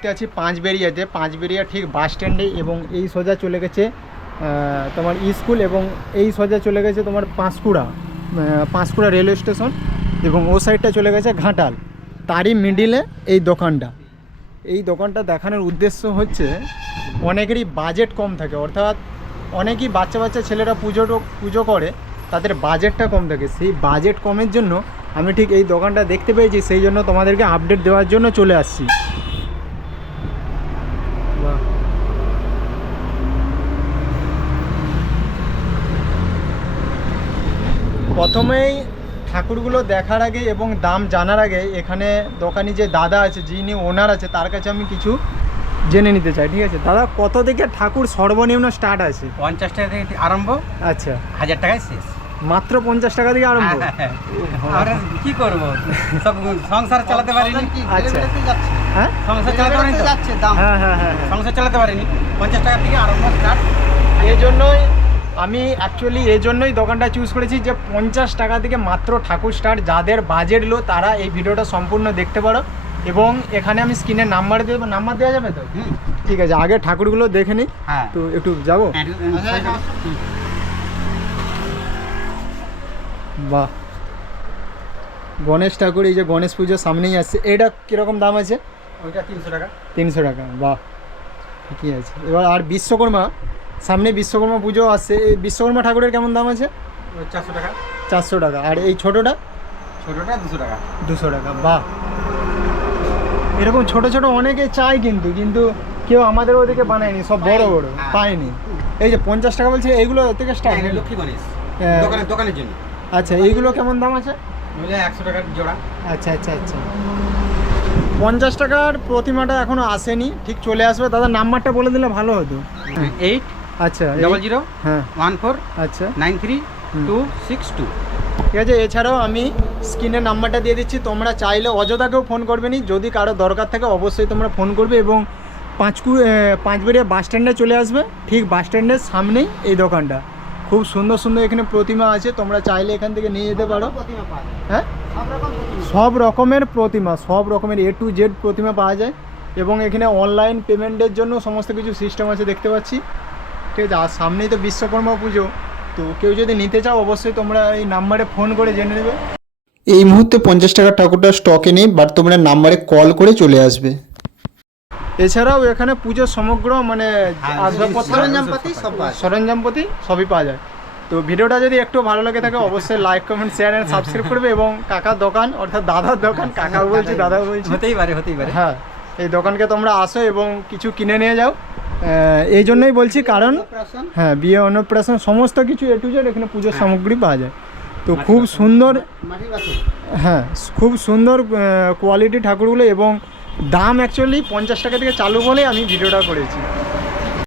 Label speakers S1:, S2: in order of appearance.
S1: মুহূর্তে আছি পাঁচবেড়িয়াতে, পাঁচবেড়িয়া ঠিক বাস স্ট্যান্ডে, এবং এই সোজা চলে গেছে তোমার স্কুল, এবং এই সোজা চলে গেছে তোমার পাঁশকুড়া রেলওয়ে স্টেশন, এবং ও সাইডটা চলে গেছে ঘাটাল। তারই মিডিলে এই দোকানটা দেখানোর উদ্দেশ্য হচ্ছে অনেকেরই বাজেট কম থাকে, অর্থাৎ অনেকেই বাচ্চা ছেলেরা পুজো করে, তাদের বাজেটটা কম থাকে। সেই বাজেট কমের জন্য আমি ঠিক এই দোকানটা দেখতে পেয়েছি, সেই জন্য তোমাদেরকে আপডেট দেওয়ার জন্য চলে আসছি। প্রথমেই ঠাকুরগুলো দেখার আগে এবং দাম জানার আগে এখানে দোকানি যে দাদা আছে, যিনি ওনার আছে, তার কাছে আমি কিছু জেনে নিতে চাই। ঠিক আছে দাদা, কত থেকে ঠাকুর সর্বনিম্ন স্টার্ট আছে?
S2: 50 টাকা থেকে আরম্ভ।
S1: আচ্ছা,
S2: 1000 টাকায় শেষ।
S1: মাত্র 50 টাকা থেকে আরম্ভ?
S2: আর কি করব, সব সংসার চালাতে পারিনি।
S1: আচ্ছা, হ্যাঁ
S2: সংসার চালাতে পারিনি তো যাচ্ছে দাম।
S1: হ্যাঁ
S2: সংসার চালাতে পারিনি, 50 টাকা থেকে আরম্ভ স্টার্ট।
S1: এই জন্যই আমি এই জন্যই দোকানটা চুজ করেছি যে 50 টাকা থেকে মাত্র ঠাকুর স্টার্ট। যাদের বাজেট লো তারা এই ভিডিওটা সম্পূর্ণ দেখতে পারো, এবং এখানে আমি স্ক্রিনে নাম্বার দেওয়া যাবে তো? ঠিক আছে, আগে ঠাকুরগুলো দেখে নিই।
S2: হ্যাঁ,
S1: তো একটু যাবো। বাহ, গণেশ ঠাকুর, এই যে গণেশ পুজোর সামনেই আসছে, এটা কীরকম দাম আছে?
S2: ওইটা 300 টাকা।
S1: 300 টাকা, বাহ ঠিকই আছে। এবার আর সামনে বিশ্বকর্মা পুজো আসছে, এই বিশ্বকর্মা ঠাকুরের কেমন দাম আছে?
S2: 400 টাকা।
S1: 400 টাকা। আর এই ছোটোটা?
S2: 200 টাকা।
S1: 200 টাকা, বাহ। এরকম ছোট অনেকে চায়, কিন্তু কেউ আমাদের ওদিকে বানায়নি, সব বড় পায়নি। এই যে 50 টাকা বলছে, এইগুলো থেকে স্টার্ট?
S2: লক্ষ্মী গণেশ দোকানের জন্য।
S1: আচ্ছা, এইগুলো কেমন দাম আছে?
S2: 100 টাকার জোড়া।
S1: আচ্ছা। 50 টাকার প্রতিমাটা এখনো আসেনি, ঠিক চলে আসবে। দাদা নাম্বারটা বলে দিলে ভালো হতো।
S2: 8
S1: আচ্ছা
S2: 00
S1: হ্যাঁ
S2: 14
S1: আচ্ছা
S2: 93262।
S1: ঠিক আছে, এছাড়াও আমি স্ক্রিনে নাম্বারটা দিয়ে দিচ্ছি, তোমরা চাইলে অযথাকেও ফোন করবে নি, যদি কারো দরকার থাকে অবশ্যই তোমরা ফোন করবে, এবং পাঁচবেড়িয়া বাস স্ট্যান্ডে চলে আসবে। ঠিক বাস স্ট্যান্ডের সামনেই এই দোকানটা। খুব সুন্দর এখানে প্রতিমা আছে, তোমরা চাইলে এখান থেকে নিয়ে যেতে পারো। হ্যাঁ, সব রকমের প্রতিমা, সব রকমের A to Z প্রতিমা পাওয়া যায়, এবং এখানে অনলাইন পেমেন্টের জন্য সমস্ত কিছু সিস্টেম আছে দেখতে পাচ্ছি। ঠিক আছে, আর সামনেই তো বিশ্বকর্মা পুজো, তো কেউ যদি নিতে চাও অবশ্যই তোমরা এই নাম্বারে ফোন করে জেনে নেবে। এই মুহূর্তে 50 টাকার ঠাকুরটা স্টকে নেই, বাট তোমরা নাম্বারে কল করে চলে আসবে। এছাড়াও এখানে পুজোর সমগ্র মানে আসবাবপত্র, সরঞ্জামপাতি সবই পাওয়া যায়। তো ভিডিওটা যদি একটু ভালো লাগে থাকে অবশ্যই like, comment, share and subscribe করবে, এবং কাকার দোকান অর্থাৎ দাদার দোকান, কাকা বলছি দাদা বলছি,
S2: হতেই পারে।
S1: হ্যাঁ, এই দোকানকে তোমরা আসো এবং কিছু কিনে নিয়ে যাও। এই জন্যই বলছি, কারণ হ্যাঁ, বিয়ে অন্নপ্রাশন সমস্ত কিছু A to Z এখানে পুজোর সামগ্রী পাওয়া যায়। তো খুব সুন্দর, হ্যাঁ খুব সুন্দর কোয়ালিটি ঠাকুরগুলো, এবং দাম অ্যাকচুয়ালি 50 টাকা থেকে চালু বলে আমি ভিডিওটা করেছি।